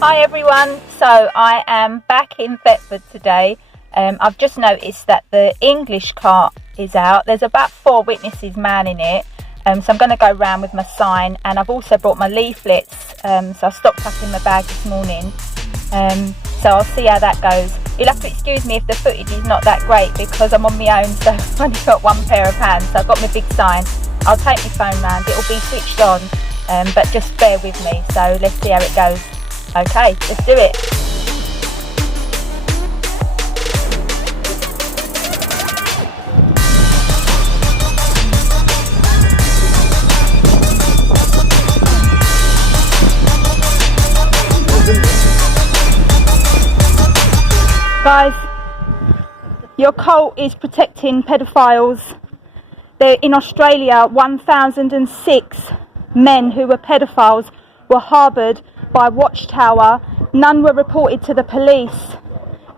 Hi everyone, so I am back in Thetford today. I've just noticed that the English cart is out. There's about 4 witnesses manning it, so I'm going to go round with my sign, and I've also brought my leaflets, so I stocked up in my bag this morning, so I'll see how that goes. You'll have to excuse me if the footage is not that great because I'm on my own, so I've only got one pair of hands, so I've got my big sign. I'll take my phone round, it will be switched on, but just bear with me, so let's see how it goes. Okay, let's do it. Guys, your cult is protecting pedophiles. In Australia, 1,006 men who were pedophiles were harboured by Watchtower. None were reported to the police.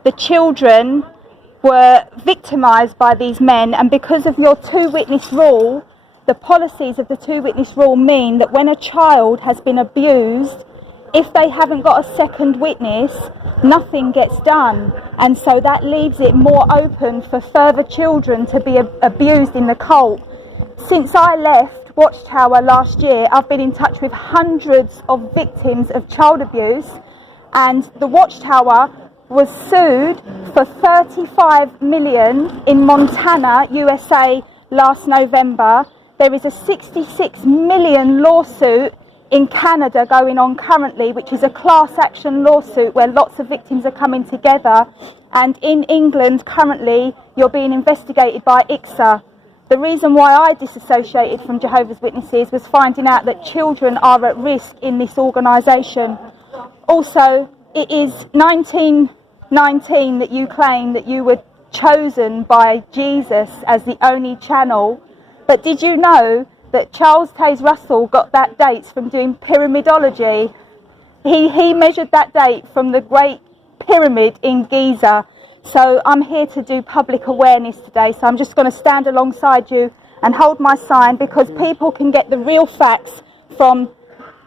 The children were victimised by these men, and because of your 2-witness rule, the policies of the 2-witness rule mean that when a child has been abused, if they haven't got a second witness, nothing gets done, and so that leaves it more open for further children to be abused in the cult. Since I left Watchtower last year, I've been in touch with hundreds of victims of child abuse, and the Watchtower was sued for 35 million in Montana, USA last November. There is a 66 million lawsuit in Canada going on currently, which is a class action lawsuit where lots of victims are coming together, and in England currently you're being investigated by ICSA. The reason why I disassociated from Jehovah's Witnesses was finding out that children are at risk in this organisation. Also, it is 1919 that you claim that you were chosen by Jesus as the only channel, but did you know that Charles Taze Russell got that date from doing pyramidology? He measured that date from the Great Pyramid in Giza. So I'm here to do public awareness today, so I'm just going to stand alongside you and hold my sign, because people can get the real facts from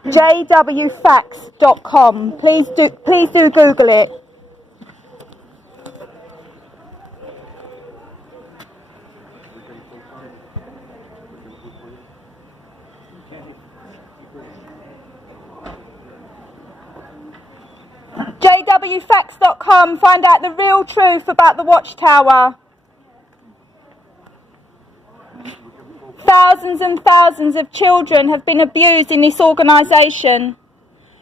jwfacts.com. Please do Google it. jwfacts.com, find out the real truth about the Watchtower. Thousands and thousands of children have been abused in this organisation.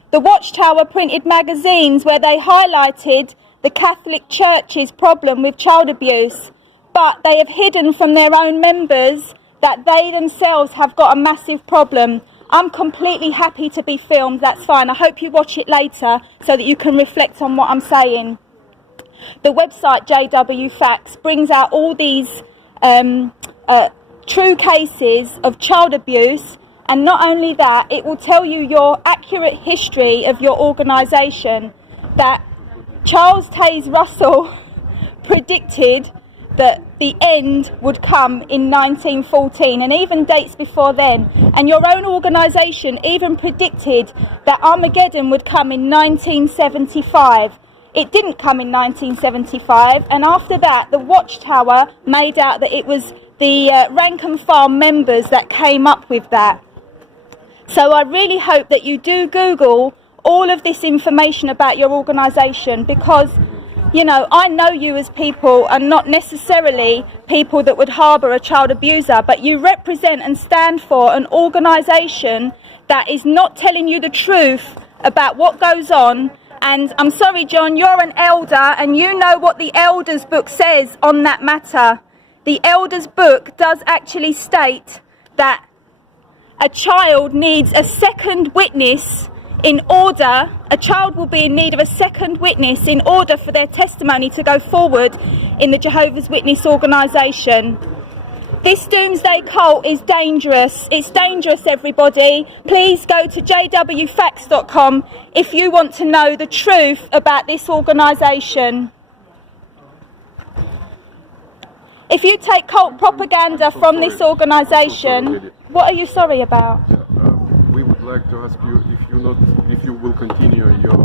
The Watchtower printed magazines where they highlighted the Catholic Church's problem with child abuse, but they have hidden from their own members that they themselves have got a massive problem. I'm completely happy to be filmed, that's fine. I hope you watch it later so that you can reflect on what I'm saying. The website JW Facts brings out all these true cases of child abuse, and not only that, it will tell you your accurate history of your organisation, that Charles Taze Russell predicted that the end would come in 1914, and even dates before then, and your own organisation even predicted that Armageddon would come in 1975. It didn't come in 1975, and after that the Watchtower made out that it was the rank and file members that came up with that. So I really hope that you do Google all of this information about your organisation, because you know, I know you as people are not necessarily people that would harbour a child abuser, but you represent and stand for an organisation that is not telling you the truth about what goes on. And I'm sorry, John, you're an elder and you know what the Elders book says on that matter. The Elders book does actually state that a child needs a second witness a child will be in need of a second witness in order for their testimony to go forward in the Jehovah's Witness organisation. This doomsday cult is dangerous. It's dangerous, everybody. Please go to jwfacts.com if you want to know the truth about this organisation. If you take cult propaganda from this organisation, what are you sorry about? We were would like to ask you if you will continue your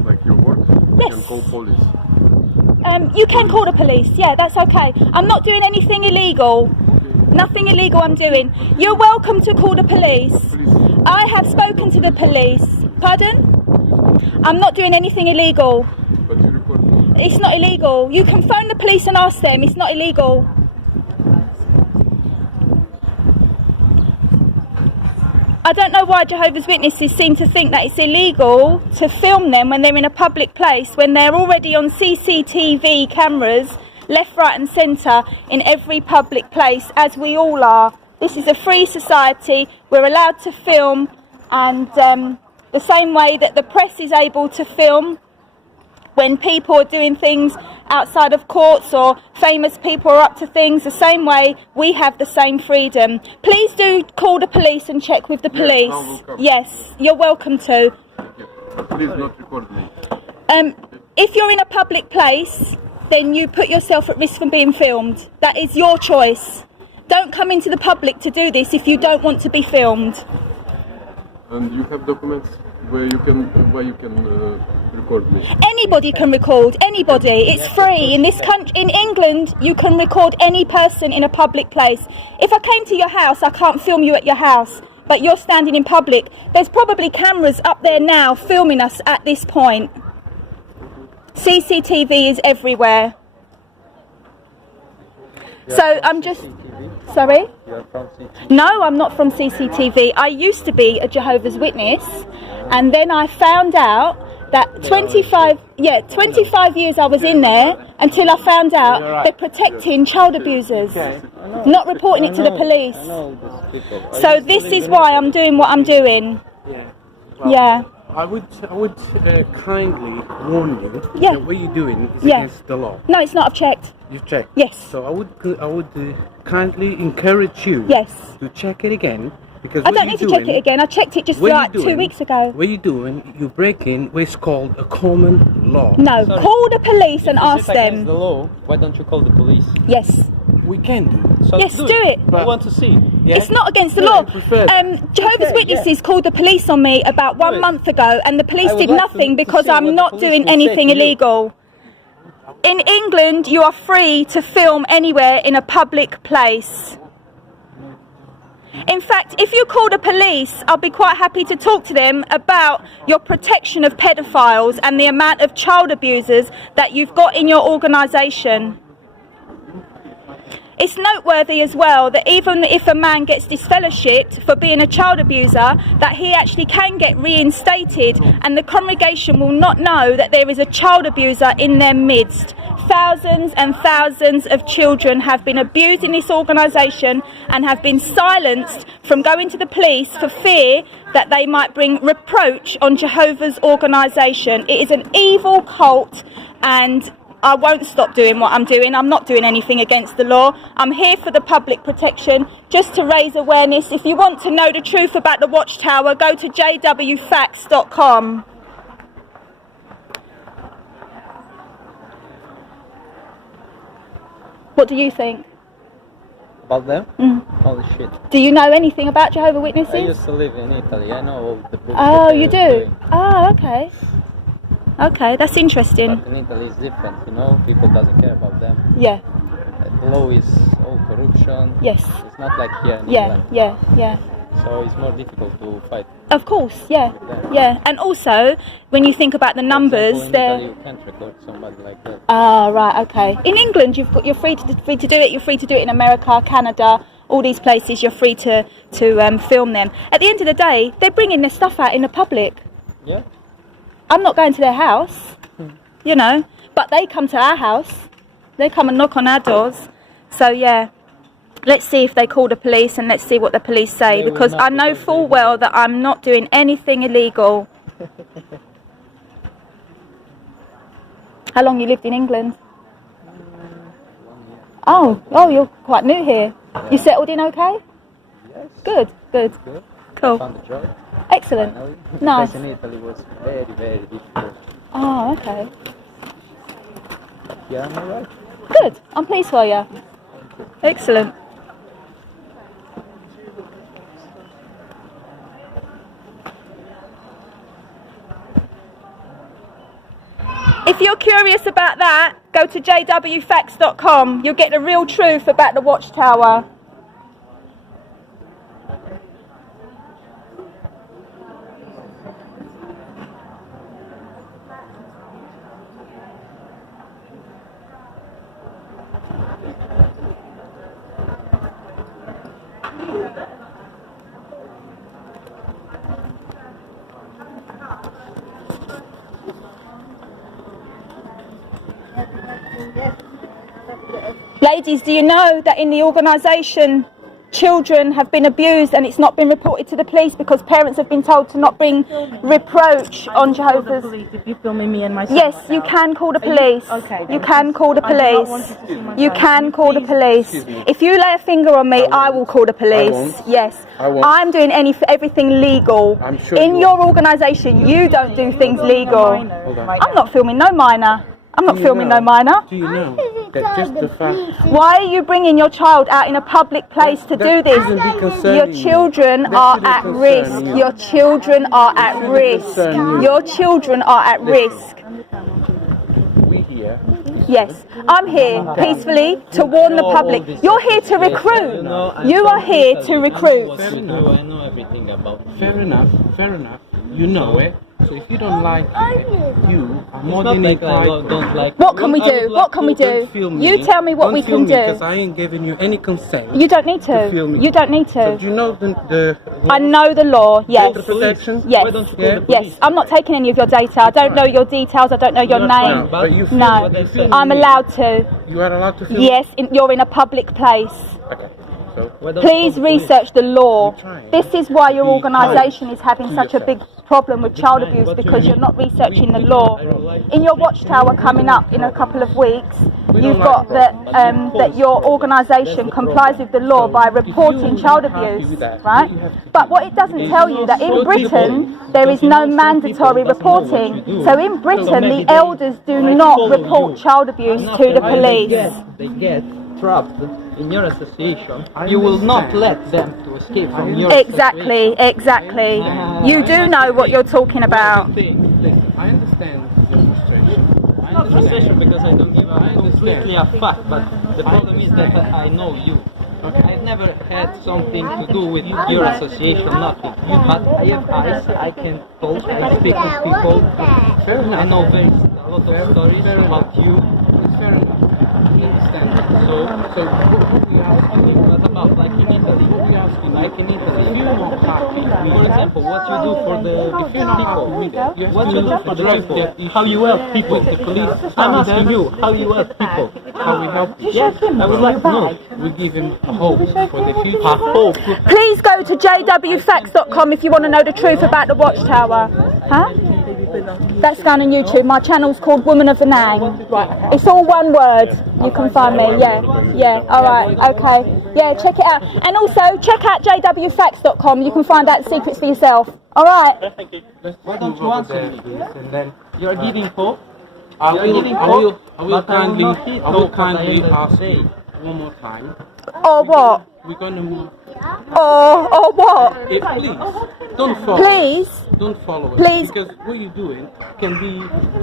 work. You Yes. can call police. You can call the police. Yeah, that's okay. I'm not doing anything illegal. Nothing illegal I'm doing. You're welcome to call the police. I have spoken to the police. Pardon? I'm not doing anything illegal. But you record me. It's not illegal. You can phone the police and ask them. It's not illegal. I don't know why Jehovah's Witnesses seem to think that it's illegal to film them when they're in a public place, when they're already on CCTV cameras, left, right and centre, in every public place, as we all are. This is a free society. We're allowed to film, and the same way that the press is able to film when people are doing things outside of courts or famous people are up to things, the same way we have the same freedom. Please do call the police and check with the police. Yes, you're welcome to. Thank you. But please not record me. If you're in a public place, then you put yourself at risk from being filmed. That is your choice. Don't come into the public to do this if you don't want to be filmed. And you have documents where you can record me. Anybody can record, anybody. It's free. In this country, in England, you can record any person in a public place. If I came to your house, I can't film you at your house, but you're standing in public. There's probably cameras up there now filming us at this point. CCTV is everywhere. So I'm just... Sorry? You're from CCTV? No, I'm not from CCTV. I used to be a Jehovah's Witness, and then I found out that 25 years I was in there until I found out they're protecting child abusers, not reporting it to the police. So this is why I'm doing what I'm doing. Yeah. Well, Yeah. I would kindly warn you Yeah. that what you're doing is Yeah. against the law. No, it's not. I've checked. You've checked. Yes. So I would kindly encourage you Yes. to check it again, because I don't need to check it again. I checked it just like 2 weeks ago. What you're doing, you're breaking what's called a common law. No, Sorry. call the police and If ask it's against them. the law, why don't you call the police? Yes. We can do it. So Yes, do it. I want to see. Yeah? It's not against the Yeah, law. I prefer- Jehovah's Witnesses called the police on me about 1 Good. month ago, and the police I would did like to nothing see because what I'm the not police doing will say anything to you. illegal. In England, you are free to film anywhere in a public place. In fact, if you call the police, I'll be quite happy to talk to them about your protection of pedophiles and the amount of child abusers that you've got in your organisation. It's noteworthy as well that even if a man gets disfellowshipped for being a child abuser, that he actually can get reinstated, and the congregation will not know that there is a child abuser in their midst. Thousands and thousands of children have been abused in this organisation and have been silenced from going to the police for fear that they might bring reproach on Jehovah's organisation. It is an evil cult, and I won't stop doing what I'm doing. I'm not doing anything against the law. I'm here for the public protection, just to raise awareness. If you want to know the truth about the Watchtower, go to jwfacts.com. What do you think? About them? Holy shit. Do you know anything about Jehovah's I Witnesses? used to live in Italy. I know all the books. Oh, that you they're do? doing. Oh, okay. Okay, that's interesting. But in Italy it's different, you know. People doesn't care about them. Yeah, The law is all corruption. yes. It's not like here in Yeah, England. yeah. So it's more difficult to fight. Of course, yeah. Yeah, and also, when you think about the For numbers, example, in they're... Italy you can't record somebody like that. Ah, right, okay. In England, you're free to do it. You're free to do it in America, Canada, all these places. You're free to film them. At the end of the day, they're bringing their stuff out in the public. Yeah. I'm not going to their house, you know, but they come to our house. They come and knock on our doors. So yeah, let's see if they call the police, and let's see what the police say, They will because not, I know because full they well that I'm not doing anything illegal. How long you lived in England? Oh, you're quite new here. You settled in okay? Yes. Good. Good. Cool. Found a job. Excellent. Finally. Nice. Because in Italy was very, very difficult. Oh, okay. Yeah, am I right? Good. I'm pleased for you. Excellent. If you're curious about that, go to jwfacts.com. You'll get the real truth about the Watchtower. Ladies, do you know that in the organisation children have been abused and it's not been reported to the police because parents have been told to not bring reproach on Jehovah's? If you're filming me and my son Yes, right you now. can call the police. Okay. You can call the I do not want police. to see my You son. can call the police. If you lay a finger on me, I will call the police. won't. Yes. I won't. I'm doing everything legal. I'm sure In you your organisation, you don't do things legal. I'm not filming no minor. I'm not filming no minor. Do you know that just the fact Why are you bringing your child out in a public place to do that this? shouldn't be concerning Your you. children That are shouldn't at concern risk. you. Your children are at shouldn't risk. concern you. Your children are at risk. we here, Yes, I'm here peacefully to warn the public. You're here to recruit. You are here to recruit. I know everything about it. fair enough, you know it. So if you don't like it, you are more than Like I entitled. don't like What can we I would do? like What can we to- do? don't film You me. tell me what Don't we film can me, Because do. I ain't giving you any consent. You don't need to film to. me. You don't need So to. do you know the I know the law. Yes. data protection? Yes. Why don't you call Yeah. the police? Yes. I'm not taking any of your data. I don't know your details. I don't know your You're name. fine, But you film No, what they film I'm me. allowed to. You are allowed to film. Yes, you're in a public place. Okay. So Why don't Please you call the police? research the law. I'm trying. This is why your Be organisation is having to such a big yourself. problem with child trying. abuse What you because mean? you're not researching the We law. don't like- In your Watchtower coming up in a couple of weeks, We you've don't got like that your organisation complies with the law by reporting child abuse, right? But what it doesn't tell you that in Britain there is no mandatory reporting. So in Britain the elders do not report child abuse to the police. They get trapped in your association. You will not let them to escape from your Exactly, exactly. You do know what you're talking about. listen, I understand your frustration. I Not frustration understand. because I don't give a completely a fact, but the problem is that I know you. I've never had something to do with your association, not with you, but I have eyes, I can talk, I speak with people. Fair enough. I know a lot of stories about you. It's fair enough. We understand. So what we asking you? What about like in Italy? What we asking you? Like in Italy. If you're not happy with For example, what you do for the if you're not happy people. with it, you have What to you do for the address people? that issue How you help people? with the police. I'm asking you, how you help people? How we help you. Yes, I would like to know. We give him a hope for the future. A hope. Please go to jwfacts.com if you want to know the truth about the Watchtower. Huh? That's down on YouTube. My channel's called Woman of the Name. It's all one word. You can find me. Yeah. All right. Okay. Yeah. Check it out. And also check out jwfacts.com. You can find out secrets for yourself. All right. Let's Why move don't you over answer there, me? please, and then You're giving hope. I You're will giving hope, but I will not eat hope at the kindly end of the ask day. you one more time. Or what? We're gonna move. Or what? Please don't follow. Please. Don't follow us. Please. Because what you're doing can be.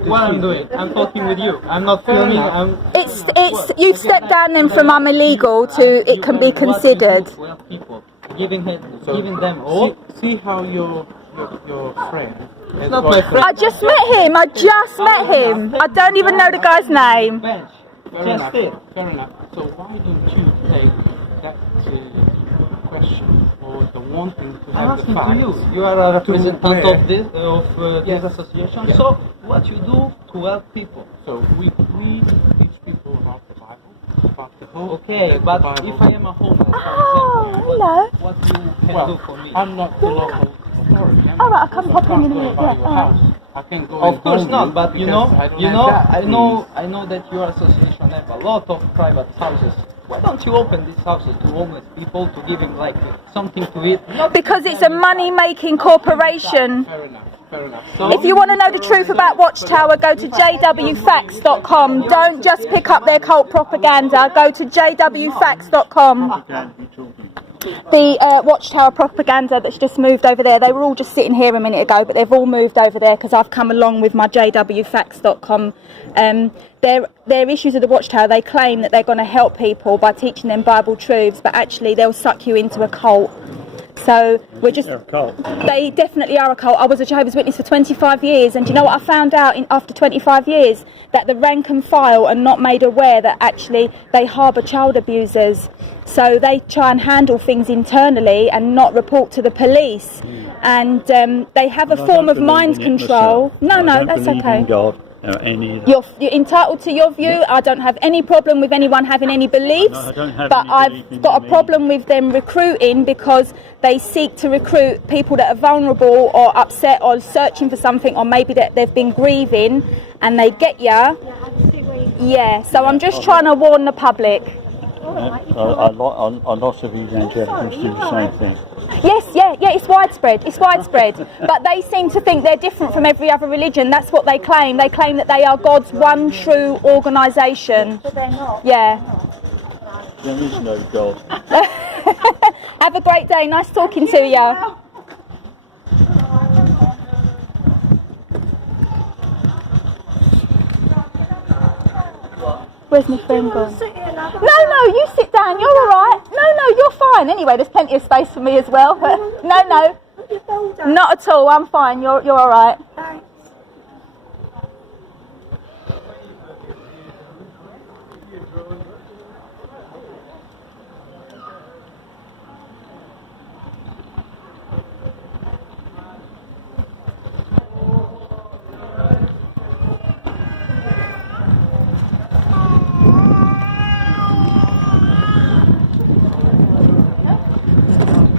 What I'm doing, I'm talking with you. I'm not filming. I'm. It's you've stepped down then from I'm illegal to it can be considered. What you do to help people, giving So, giving them hope. See how your friend. Has not got my some- friend. I just met him. I just met him. I don't even know the guy's name. Bench. Fair Just enough. it. Fair enough. So why don't you take that question or the wanting to I'm have the asking facts? to you. You are a representative where? of this association. So what you do to help people? So we teach people about the Bible, about the hope. Okay, that the but Bible if I am a homeless, for Oh, example, hello. what you can well, do for me? I'm not the local authority. All right, I'll come pop in in a minute. By Yeah, your all right. house. I can go. Of and course home not, but you because know, I don't have that. I know that your association have a lot of private houses. Why don't you open these houses to homeless people to give them like something to eat? Not Because it's a money-making corporation. Fair enough. Fair enough. So If you want to know the truth about Watchtower, go to jwfacts.com. Don't just pick up their cult propaganda. Go to jwfacts.com. The Watchtower propaganda that's just moved over there, they were all just sitting here a minute ago, but they've all moved over there because I've come along with my jwfacts.com. Their issues of the Watchtower, they claim that they're going to help people by teaching them Bible truths, but actually they'll suck you into a cult. So we're just... They're a cult. They definitely are a cult. I was a Jehovah's Witness for 25 years, and do you know what I found out after 25 years? That the rank and file are not made aware that actually they harbour child abusers. So they try and handle things internally and not report to the police. And they have a form of mind control. No, that's okay. God. You're entitled to your view. I don't have any problem with anyone having any beliefs, but I've got a problem with them recruiting because they seek to recruit people that are vulnerable or upset or searching for something, or maybe that they've been grieving, and they get ya. Yeah, so I'm just trying to warn the public. A lot of evangelicals do the same thing. Yes, yeah, it's widespread. But they seem to think they're different from every other religion. That's what they claim. They claim that they are God's one true organisation. But they're not. Yeah. There is no God. Have a great day. Nice talking to you. Where's my friend gone? No, you sit down. You're all right. No, you're fine. Anyway, there's plenty of space for me as well. No, not at all. I'm fine. You're all right. Thanks.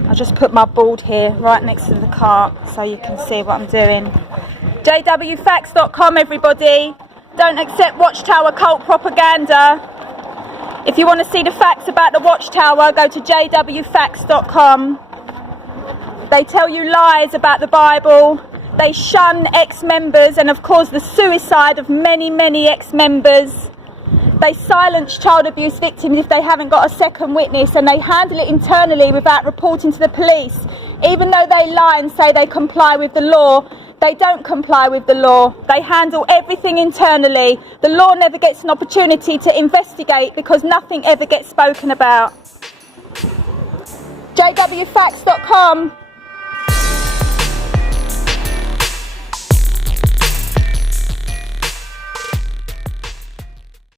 I just put my board here right next to the cart so you can see what I'm doing. jwfacts.com, everybody. Don't accept Watchtower cult propaganda. If you want to see the facts about the Watchtower, go to jwfacts.com. They tell you lies about the Bible. They shun ex-members and, of course, the suicide of many, many ex-members. They silence child abuse victims if they haven't got a second witness, and they handle it internally without reporting to the police. Even though they lie and say they comply with the law, they don't comply with the law. They handle everything internally. The law never gets an opportunity to investigate because nothing ever gets spoken about. jwfacts.com